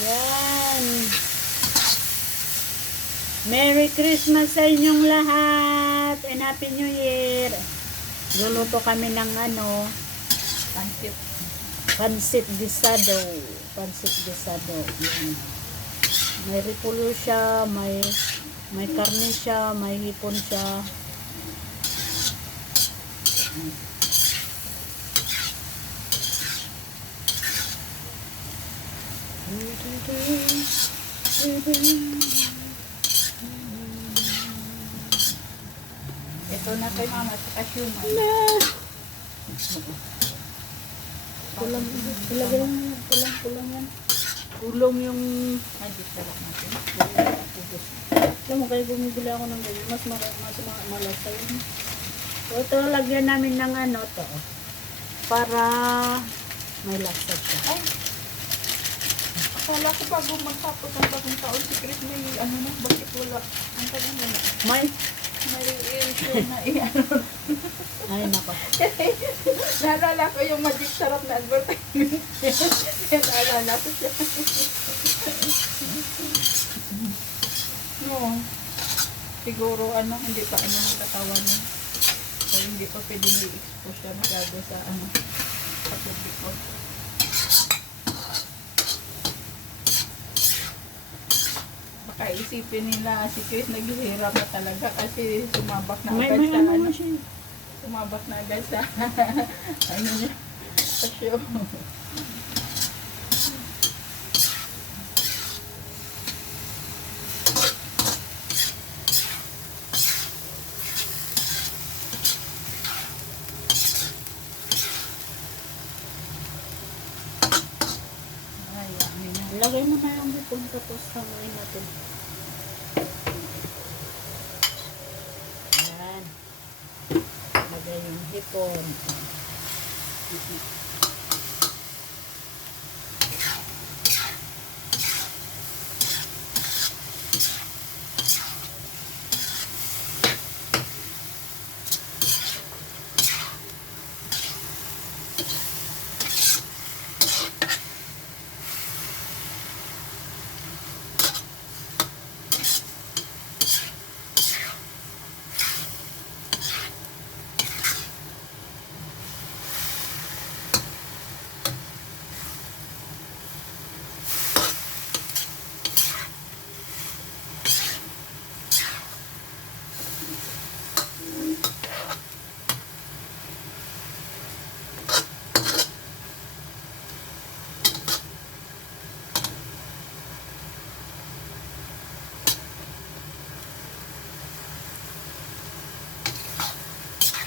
Yan. Merry Christmas sa inyong lahat. And Happy New Year. Luluto kami ng Pancit. Pansit Gisado. Pansit Gisado. Yan. May repolyo siya, may karne siya, may hipon siya. Ito na kay mama sa kasyuman. Kulang, kulang yan. Kulong yung, Ay, di sarap natin. alam mo kayo bumibili ako ng ganyan, mas malasa yun. So, ito lagyan namin ng to, para may lasa siya. Ay, akala ko bago magtapos ang bagong taon, si Chris may bakit wala? Ang tagal na May, issue na ay nako. Naalala ko yung magic sarap na advertisement. Naalala ko siya. No. Siguro hindi pa nakatawan niya. So hindi pa pwedeng i-expose siya masyado sa sa publiko. Baka isipin nila si Chris naghihirap na talaga kasi sumabak na May agad sa mo siya. sumabak na agad sa niya sa show. Lagay mo na yung hipon tapos hanguin natin. Ayan. Lagay yung hipon.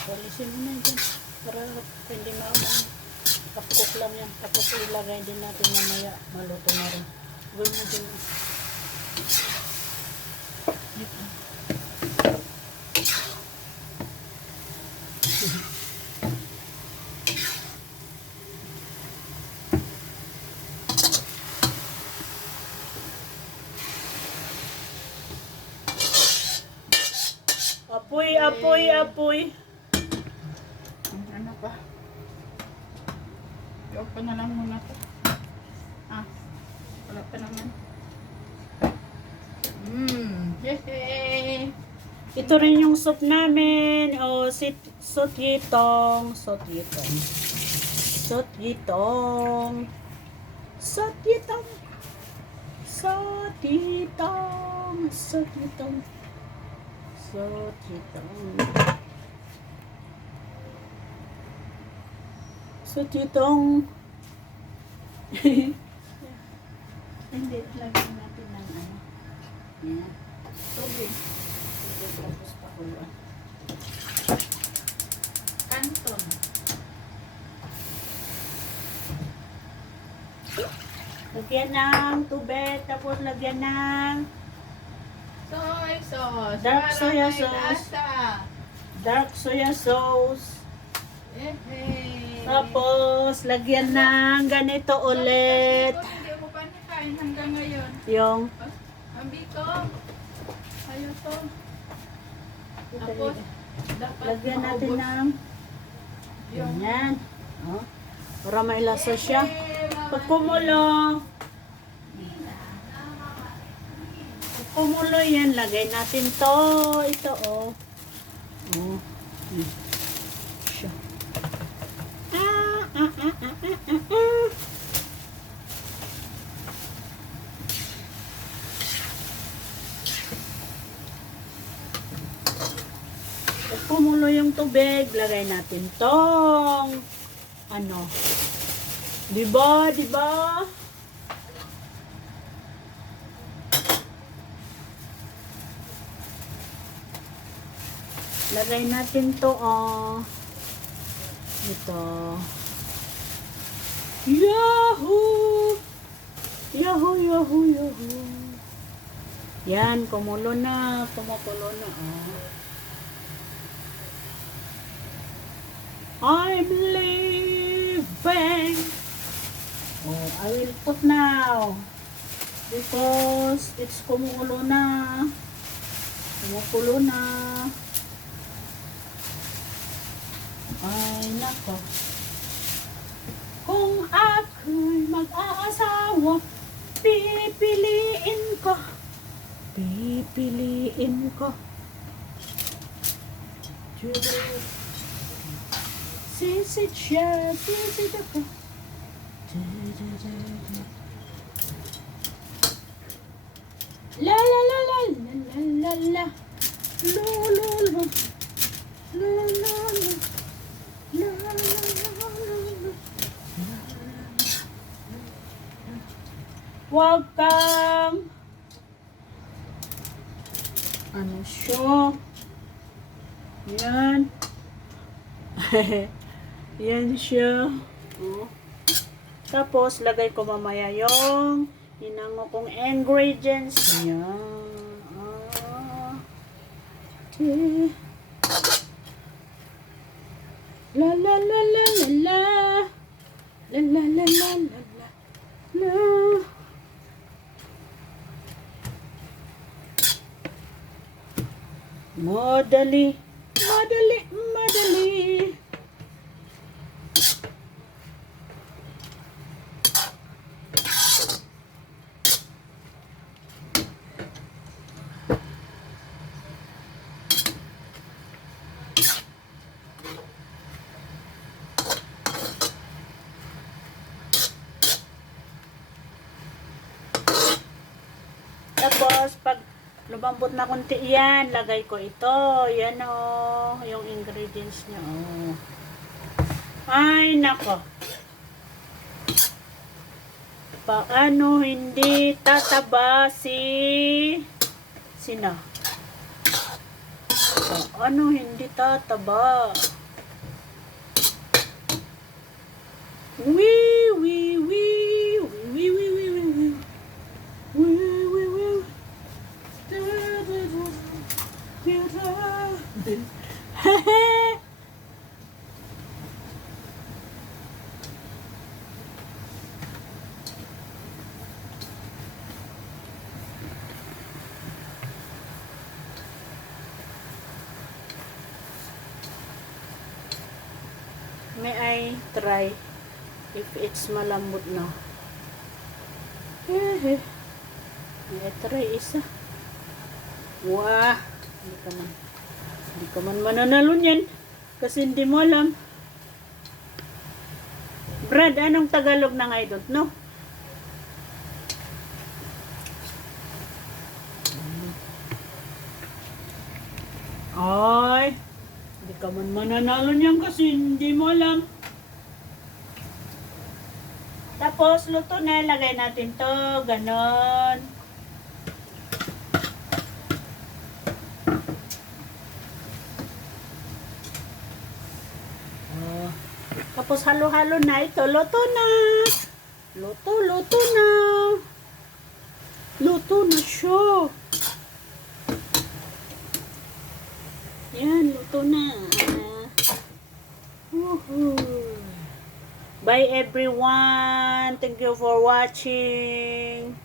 Walisin mo na dyan para hindi maumang. Tapkok lang yan. Tapos ilagay din natin mamaya. Maluto na rin. Gawin mo din. Apoy, apoy, apoy. Ano pa? I-open na lang muna to. Wala pa naman. Yay! Ito rin yung soup namin. O, sotyitong. Sotyitong. Sotyitong. Sotyitong. Sotyitong. Sotyitong. Sotyitong. Sotyitong. Hindi, lagyan natin ng Yan. Tubig. Tapos pakuluan. Kanton. Lagyan ng tubig, tapos lagyan ng Soy sauce. Dark Para soya may sauce. lasa. dark soya sauce. Yay! Tapos, lagyan ng ganito ulit. Hindi ako pa nakain hanggang ngayon. Yung, Ang biko. Ayaw to. Tapos, dapat lagyan natin maubos ng ganyan. Oh, para may lasa siya. Pag kumulo, kumulo yan, lagay natin to. Ito, oh. Oh. Siya. Pag kumulo yung tubig, lagay natin tong ano. Diba? Diba? Lagay natin to, oh. Ito. Yahoo! Yahoo, yahoo, yahoo. Yan, kumulo na. Kumukulo na, oh. I'm leaving. Oh, I will put now. Because it's kumukulo na. Kumukulo na. Ay, nako. Kung ako'y mag-aasawa, pipiliin ko. Pipiliin ko. Sisit siya, sisit ako. La la la la la la la la. Lo lo lo. La la la. Huwag kang ano siya yan. Yan siya. Oh. Tapos lagay ko mamaya yung hinango kong ingredients niya. La la la la la la. La la la la la la. La. Madali, madali, madali. Tapos, pag lumambot na konti yan, lagay ko ito. Yan o, yung ingredients niya. Oh. Ay, nako. Paano hindi tataba sina? Paano hindi tataba? Wee, wee, wee, wee, wee, wee, wee, wee. Wee, wee, wee. May I try if it's malambot na? May I try isa. Wah, hindi ka man mananalo niyan kasi hindi mo alam. Brad, anong Tagalog ng I don't know? Ay, hindi ka man mananalo niyan kasi hindi mo alam. Tapos, luto na. Lagay natin to. Ganon. Tapos, halo-halo na ito. Luto na. Luto na. Luto na siya. Yan, luto na. Woohoo. Bye everyone. Thank you for watching.